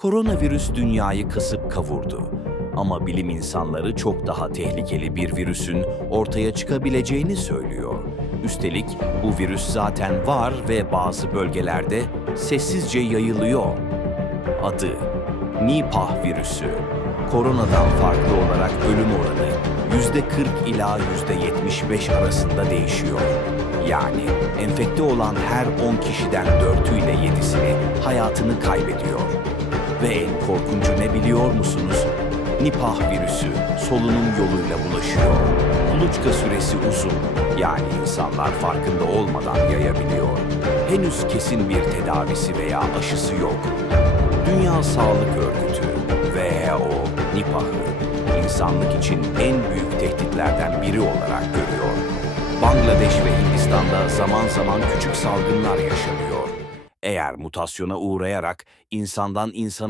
Koronavirüs dünyayı kasıp kavurdu. Ama bilim insanları çok daha tehlikeli bir virüsün ortaya çıkabileceğini söylüyor. Üstelik bu virüs zaten var ve bazı bölgelerde sessizce yayılıyor. Adı Nipah virüsü. Koronadan farklı olarak ölüm oranı %40 ila %75 arasında değişiyor. Yani enfekte olan her 10 kişiden 4'üyle 7'sini hayatını kaybediyor. Ve en korkuncu ne biliyor musunuz? Nipah virüsü solunum yoluyla bulaşıyor. Kuluçka süresi uzun. Yani insanlar farkında olmadan yayabiliyor. Henüz kesin bir tedavisi veya aşısı yok. Dünya Sağlık Örgütü WHO Nipah'ı insanlık için en büyük tehditlerden biri olarak görüyor. Bangladeş ve Hindistan'da zaman zaman küçük salgınlar yaşanıyor. Eğer mutasyona uğrayarak insandan insana